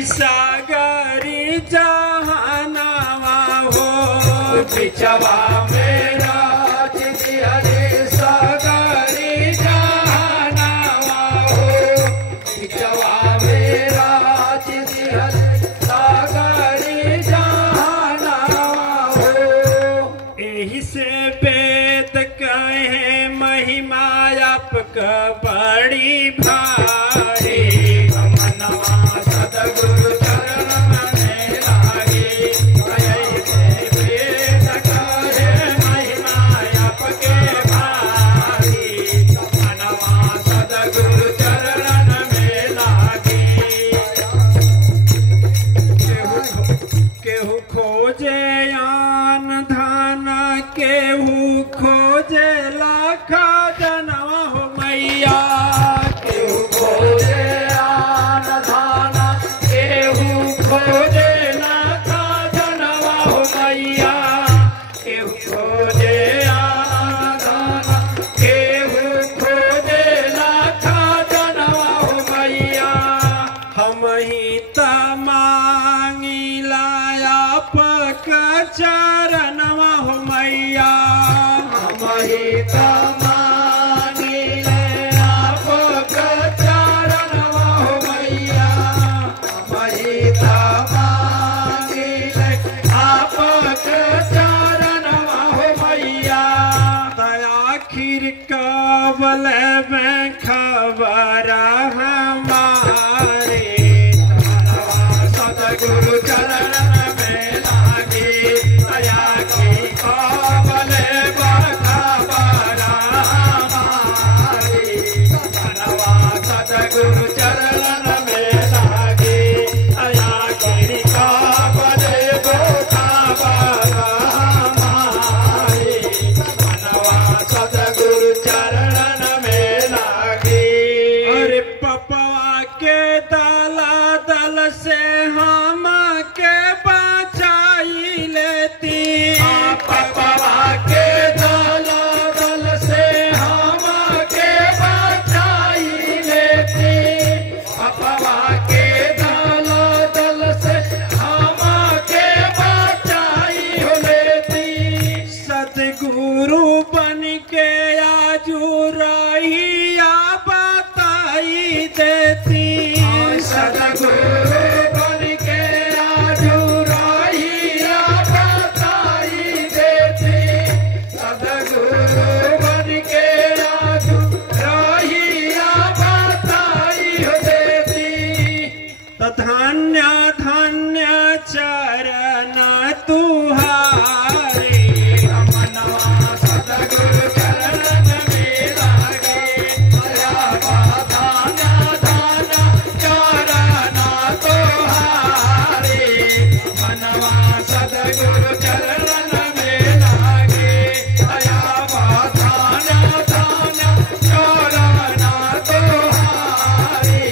सागरी जहानावा हो बिचवा मेरा हरे सागरी जहानावा हो बिचवा मेरा हरे सागरी जहानावा हो। यही से वेद कहे महिमा आपका बड़ी भारी मनवा सदगुरु चरण में लागे यही से वेद कहे महिमा आपके भारी मनवा सदगुरु चरण में लागे। केहू खोजे आन धन केहू खोजे लाखा जनवा हो मैया केहू खोजे आन धन केहू खोजे लाखा जनवा हो मैया केहू खोजे आन धन केहू खोजे लाखा जनवा हो मैया। हम ही त मांगिला आपक चरणवा हो मैया हम ही त मांगिले आपका चरणवा हो मैया हम ही त मांगिले आपका चरणवा हो मैया। आखिर कबल में खबर हमारे सदगुरु चरण में लागे दया की कबल बखबरा हमारी मनवा सदगुरु चरण में लागे दया की कबल बखबरा हमारी मनवा सदगुरु चरण में लागे। अरे पपवा के दल दल से हम के बचाई लेती पपवा के दल दल से हम के बचाई लेती पपवा के दल दल से हम के बचाई लेती। सतगुरु बन के आजू रहिया बताई देती सदगुरु बन के आजू रहिया बताई देती सदगुरु बन के आजू रहिया बताई देती। धन्य धन्य चरण तुहारे मनवा सदगुरु चरण में लागे दया धान धान चरण तोहारे मनवा सदगुरु चरण में लागे दया धान धान चरण तोहारे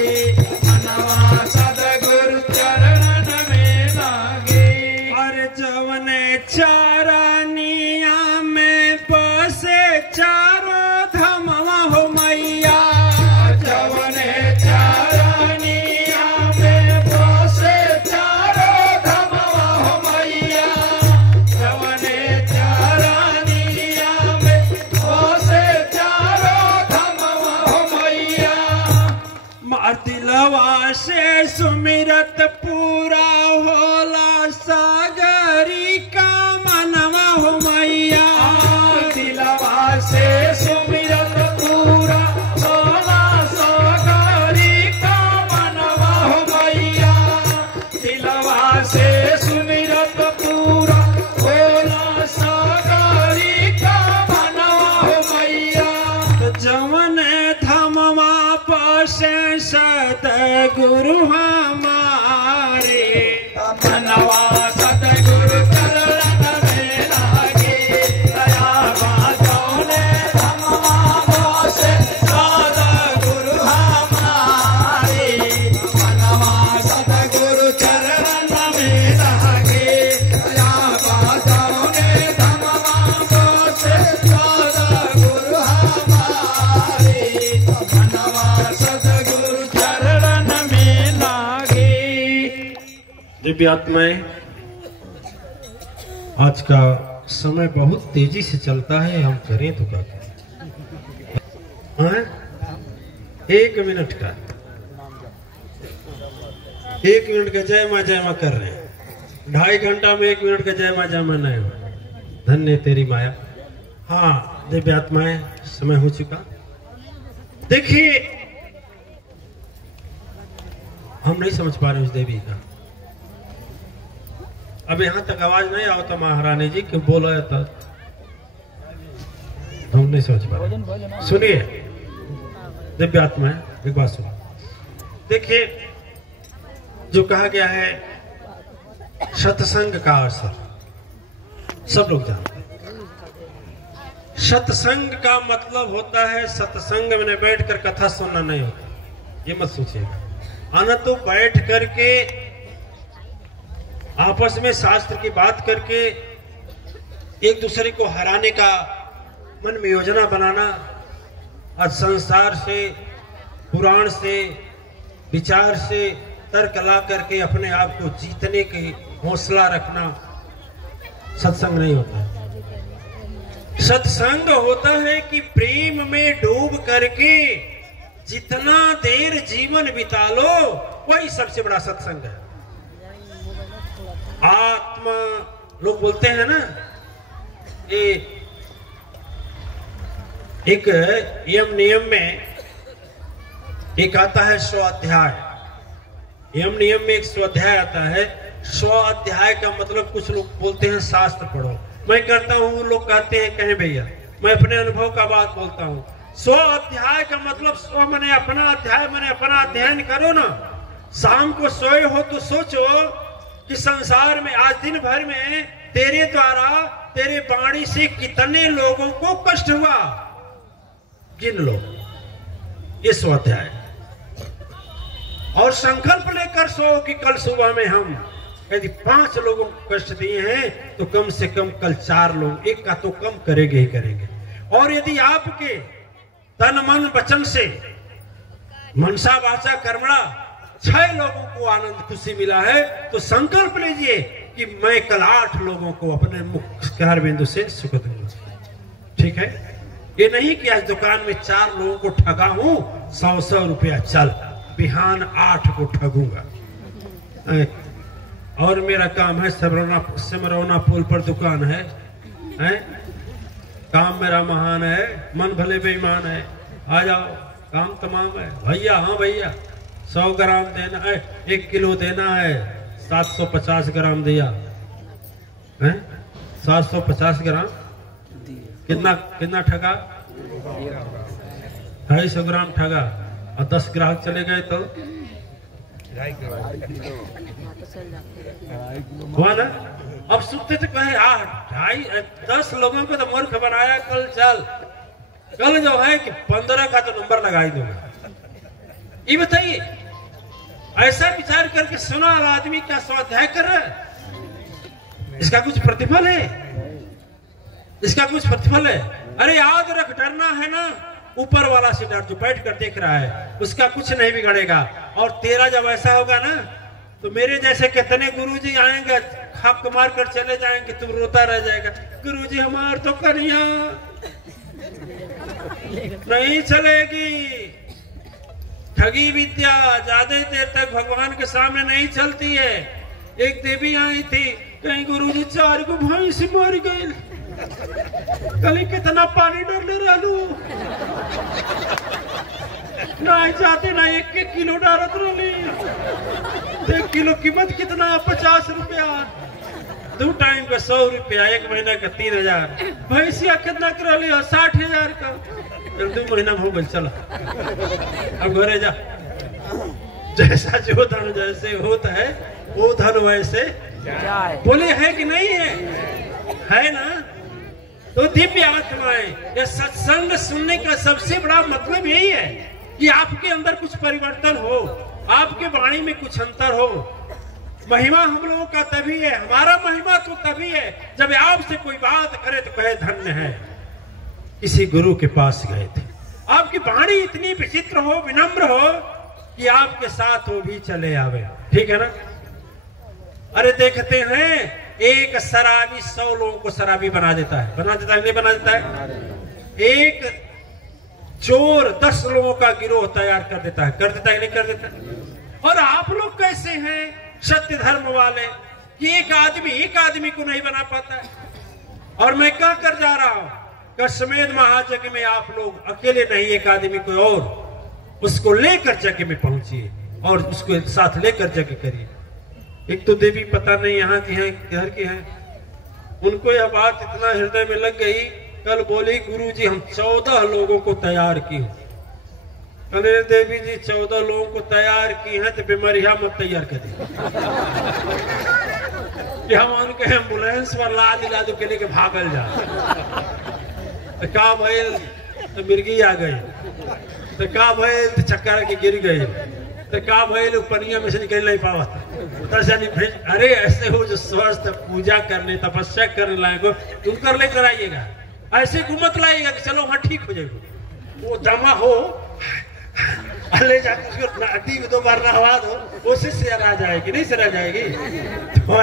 मनवा सदगुरु चरण में लागे। और जवने चरनिया में बसे चारों धमवा हो मैया जवने चरनिया में बसे चारों धमवा हो मैया जवने चरनिया में बसे चारों धमवा हो मैया। दिलवा से सुमिरत पूरा होला सागरी का मनवा हो मैया दिलवा से सुमिरत पूरा होला सागरी का मनवा हो मैया दिलवा से सुमिरत पूरा होला सागरी का मनवा हो मैया। जवन धमवा पसे सतगुरु हमार दिव्य आत्माएं, आज का समय बहुत तेजी से चलता है, हम करें तो क्या करें। 1 मिनट का 1 मिनट का जय माँ कर रहे हैं, 2.5 घंटा में 1 मिनट का जय माँ नहीं हुआ। धन्य तेरी माया। हाँ दिव्य आत्माएं, समय हो चुका। देखिए हम नहीं समझ पा रहे उस देवी का। अब यहां तक आवाज नहीं आवता महारानी जी क्यों बोला जाता, हम नहीं समझ पा रहे। सुनिए दिव्य आत्माएं, एक बात सुनो। देखिए जो कहा गया है सत्संग का असर, सब लोग जानते हैं। सत्संग का मतलब होता है सत्संग में बैठकर कथा सुनना नहीं होता, ये मत सोचिएगा। आना तो बैठ करके आपस में शास्त्र की बात करके एक दूसरे को हराने का मन में योजना बनाना, और संसार से, पुराण से, विचार से तर्क ला करके अपने आप को जीतने की हौसला रखना सत्संग नहीं होता। सत्संग होता है कि प्रेम में डूब करके जितना देर जीवन बिता लो वही सबसे बड़ा सत्संग है। आत्मा लोग बोलते हैं ना, एक यम नियम में एक आता है स्वाध्याय। यम नियम में एक स्वाध्याय आता है। स्वाध्याय का मतलब कुछ लोग बोलते हैं शास्त्र पढ़ो, मैं करता हूं, लोग कहते हैं कहें भैया, मैं अपने अनुभव का बात बोलता हूं। स्व अध्याय का मतलब स्व मने अपना अध्याय, मने अपना अध्ययन करो ना। शाम को सोए हो तो सोचो कि संसार में आज दिन भर में तेरे द्वारा, तेरे वाणी से कितने लोगों को कष्ट हुआ, गिन लो। ये स्व अध्याय। और संकल्प लेकर सो कि कल सुबह में हम यदि 5 लोगों को कष्ट दिए हैं तो कम से कम कल 4 लोग, एक का तो कम करेंगे ही करेंगे। और यदि आपके तन मन वचन से, मनसा वाचा कर्मणा 6 लोगों को आनंद खुशी मिला है तो संकल्प लीजिए कि मैं कल 8 लोगों को अपने मुख कार बिंदु से सुख दूंगा। ठीक है, ये नहीं कि आज दुकान में 4 लोगों को ठगा हूं, 100 रुपया चल, बिहान 8 को ठगूंगा। और मेरा काम है सिमरौना पुल पर दुकान है, काम मेरा महान है, मन भले बेईमान है, आ जाओ, काम तमाम है भैया। हाँ भैया 100 ग्राम देना है, 1 किलो देना है, 750 ग्राम दिया है, 750 ग्राम कितना ठगा, 250 ग्राम ठगा। और 10 ग्राहक चले गए तो हुआ ना। अब सुनते थे कहे 10 लोगों को तो मूर्ख बनाया, कल चल, कल जो है कि 15 का तो नंबर लगा ही दूंगा। ये बताइए, ऐसा विचार करके सुना आदमी क्या स्वाध्याय कर रहा है? इसका कुछ प्रतिफल है? इसका कुछ प्रतिफल है? अरे याद रख, डरना है ना ऊपर वाला से डर, जो बैठ कर देख रहा है उसका कुछ नहीं बिगड़ेगा। और तेरा जब ऐसा होगा ना तो मेरे जैसे कितने गुरुजी आएंगे, हक मार कर चले जाएंगे, तुम रोता रह जाएगा, गुरुजी हमार तो कन्या नहीं चलेगी। ठगी विद्या ज्यादा देर तक भगवान के सामने नहीं चलती है। एक देवी आई थी, कहीं गुरुजी 4 को भैंस मर गई, कल कितना पानी डालने रहलू, ना जाते ना 1 किलो डालत रही। 1 किलो कीमत कितना, 50 रुपया, 2 टाइम का 100 रुपया, 1 महीना का 3000। भैंसिया कितना कर लिया, 60,000 का। 2 महीना हो गए, चलो अब घरे जा। जैसा जो धन जैसे होता है वो धन वैसे बोले, है कि नहीं है ना। तो दिव्य आत्माएं, यह सत्संग सुनने का सबसे बड़ा मतलब यही है कि आपके अंदर कुछ परिवर्तन हो, आपके वाणी में कुछ अंतर हो। महिमा हम लोगों का तभी है, हमारा महिमा तो तभी है जब आपसे कोई बात करे तो कहे धन्य है, किसी गुरु के पास गए थे। आपकी वाणी इतनी विचित्र हो, विनम्र हो कि आपके साथ वो भी चले आवे। ठीक है ना। अरे देखते हैं एक शराबी 100 लोगों को शराबी बना देता है, नहीं बना देता है। एक चोर 10 लोगों का गिरोह तैयार कर देता है कि नहीं कर देता है। और आप लोग कैसे हैं सत्य धर्म वाले कि एक आदमी को नहीं बना पाता है। और मैं क्या कर जा रहा हूं, कश्मीर महायज्ञ में आप लोग अकेले नहीं, एक आदमी को और उसको लेकर यज्ञ में पहुंचिए और उसको साथ लेकर यज्ञ करिए। एक तो देवी पता नहीं यहाँ की हैं, घर की हैं, उनको यह बात इतना हृदय में लग गई, कल बोली गुरुजी हम 14 लोगों को तैयार की हूं। अरे देवी जी 14 लोगों को तैयार की हैं तो बीमारियां मत तैयार कर दी कि हम उनके एम्बुलेंस पर ला दो के लेके भागल जा। तो का भइल तो मिर्गी आ गई, तो का भइल तो चक्कर के गिर गई, तो का भइल पनिया में से निकल नहीं पावा। अरे ऐसे हो जो स्वस्थ पूजा करने तपस्या करने लायक हो तुम कर ले कराइएगा, ऐसे घूमत लाइएगा कि चलो हाँ ठीक हो जाएगा। वो जमा हो ले जाकर उसको नाटी 2 बार नहवा दो, उसी से आ जाएगी, नहीं सरा जाएगी। तो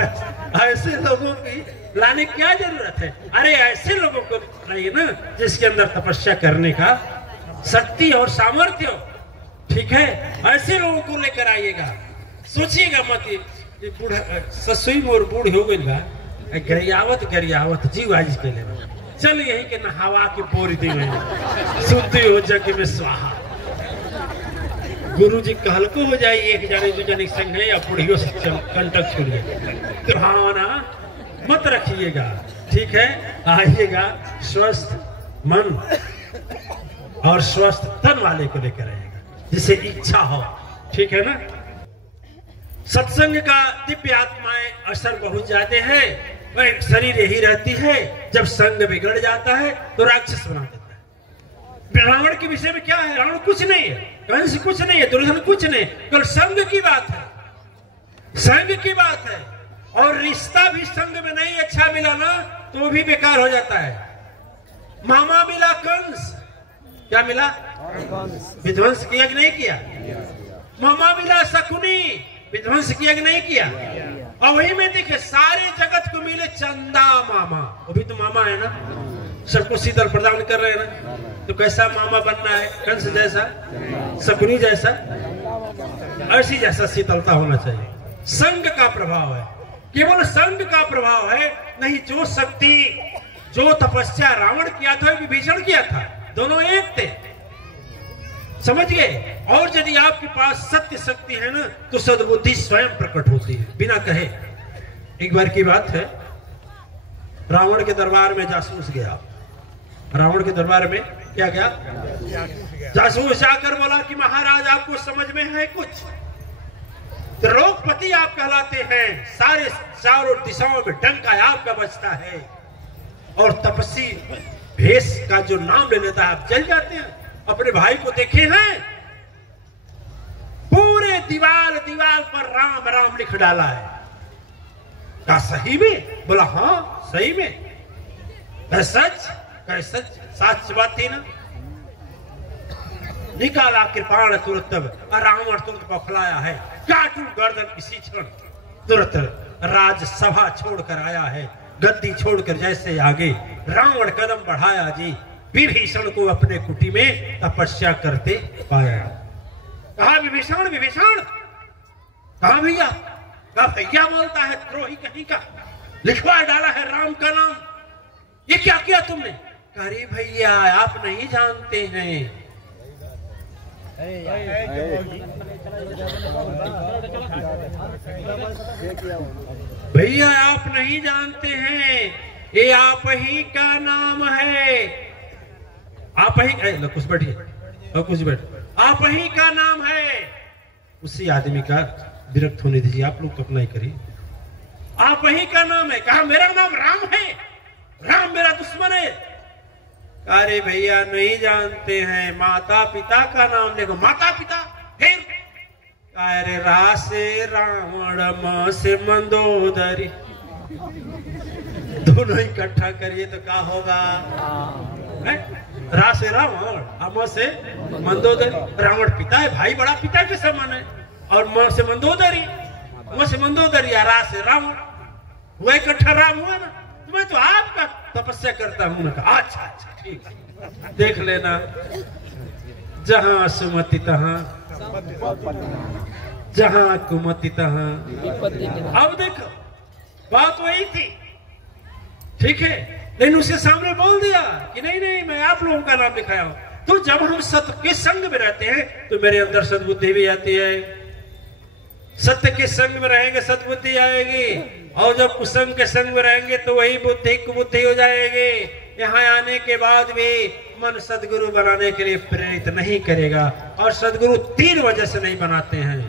ऐसे लोगों की लाने की क्या जरूरत है। अरे ऐसे लोगों को लाइए ना जिसके अंदर तपस्या करने का शक्ति और सामर्थ्य हो, ठीक है, ऐसे लोगों को लेकर आइएगा। सोचिएगा मत ये बूढ़ा ससुई मोर बूढ़ हो गई बा, गरियावत जीव आज के लिए चल यही के नहावा के बोरी दी शुद्धि हो जग में स्वाहा। गुरु जी कहल को हो जाए, एक जाने 2 जने संग है या बुढ़ियों से कंटक छोड़िए, तो भावना मत रखिएगा, ठीक है। आइएगा स्वस्थ मन और स्वस्थ तन वाले को लेकर आइएगा जिसे इच्छा हो, ठीक है ना। सत्संग का दिव्य आत्माएं असर बहुत ज्यादा है, वह शरीर यही रहती है, जब संग बिगड़ जाता है तो राक्षस बना देता है। रावण के विषय में क्या है, रावण कुछ नहीं है, कंस कुछ नहीं है, दुर्योधन कुछ नहीं, केवल संग की बात है, संग की बात है। और रिश्ता भी संग में नहीं अच्छा मिला ना तो भी बेकार हो जाता है। मामा मिला कंस, क्या मिला, विध्वंस किया कि नहीं किया। मामा मिला शकुनी, विध्वंस किया कि नहीं किया। और वही में देखे सारे जगत को मिले चंदा मामा, वो भी तो मामा है ना, सबको शीतल प्रदान कर रहे हैं ना। तो कैसा मामा बनना है, कंस जैसा, शकुनी जैसा, ऐसी जैसा शीतलता होना चाहिए। संग का प्रभाव है, केवल संग का प्रभाव है, नहीं जो शक्ति जो तपस्या रावण किया था विभीषण किया था, दोनों एक थे, समझ गए। और यदि आपके पास सत्य शक्ति है ना तो सद्बुद्धि स्वयं प्रकट होती है बिना कहे। एक बार की बात है, रावण के दरबार में जासूस गया। रावण के दरबार में क्या गया, जासूस जाकर बोला कि महाराज आपको समझ में है कुछ, त्रिलोकपति आप कहलाते हैं, सारे चारों दिशाओं में डंका आपका बजता है, और तपस्वी भेष का जो नाम ले लेता है आप जल जाते हैं। अपने भाई को देखे हैं, पूरे दीवार पर राम राम लिख डाला है। क्या सही में, बोला हाँ सही में। सच सच बात थी ना। निकाला कृपाण तुरंत, रावण तुरंत बौखलाया है, काटू गर्दन इसी क्षण, तुरंत राजसभा छोड़कर आया है, गद्दी छोड़कर जैसे आगे रावण कदम बढ़ाया जी, विभीषण को अपने कुटी में तपस्या करते पाया। कहा विभीषण, विभीषण कहा भैया, कहा भैया बोलता है द्रोही कहीं का, लिखवा डाला है राम का नाम, ये क्या किया तुमने। अरे भैया आप नहीं जानते हैं, भैया आप नहीं जानते हैं, ये आप ही का नाम है, आप ही कुछ बैठिए और कुछ बैठ, आप ही का नाम है। उसी आदमी का विरक्त होने दीजिए, आप लोग तो अपना ही करिए। आप ही का नाम है, कहा मेरा नाम राम है, राम मेरा दुश्मन है। अरे भैया नहीं जानते हैं, माता पिता का नाम देखो, माता पिता फिर अरे रा से रावण म से मंदोदरी, दोनों इकट्ठा करिए तो क्या होगा, रा से रावण, अम से मंदोदरी। रावण पिता है, भाई बड़ा पिता के समान है, और म से मंदोदरी, वह मंदोदरिया रा से राम वह इकट्ठा राम हुआ ना, तो मैं तो आपका तपस्या करता हूं ना। अच्छा अच्छा ठीक है, देख लेना, जहां सुमति तहां, जहां कुमति तहां। अब देखो बात वही थी, ठीक है, लेकिन उसके सामने बोल दिया कि नहीं नहीं मैं आप लोगों का नाम लिखाया हूं। तो जब हम सत्य के संग में रहते हैं तो मेरे अंदर सद्बुद्धि भी आती है। सत्य के संग में रहेंगे सद्बुद्धि आएगी, और जब कुसंग के संग में रहेंगे तो वही बुद्धि कुबुद्धि हो जाएगी। यहाँ आने के बाद भी मन सदगुरु बनाने के लिए प्रेरित नहीं करेगा, और सदगुरु 3 वजह से नहीं बनाते हैं।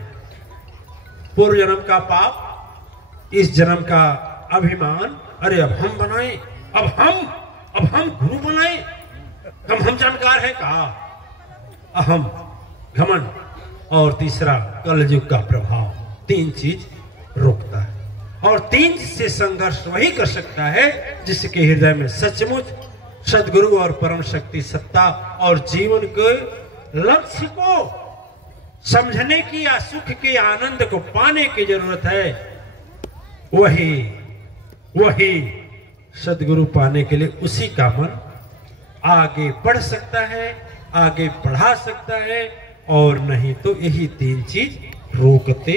पूर्व जन्म का पाप, इस जन्म का अभिमान, अरे अब हम बनाए, अब हम गुरु बनाए, हम जानकार हैं कहा, अहम, घमंड, और तीसरा कलयुग का प्रभाव। 3 चीज रोकता है, और 3 से संघर्ष वही कर सकता है जिसके हृदय में सचमुच सदगुरु और परम शक्ति सत्ता और जीवन के लक्ष्य को समझने की या सुख के आनंद को पाने की जरूरत है। वही सदगुरु पाने के लिए उसी का मन आगे बढ़ सकता है, आगे बढ़ा सकता है, और नहीं तो यही 3 चीज रोकते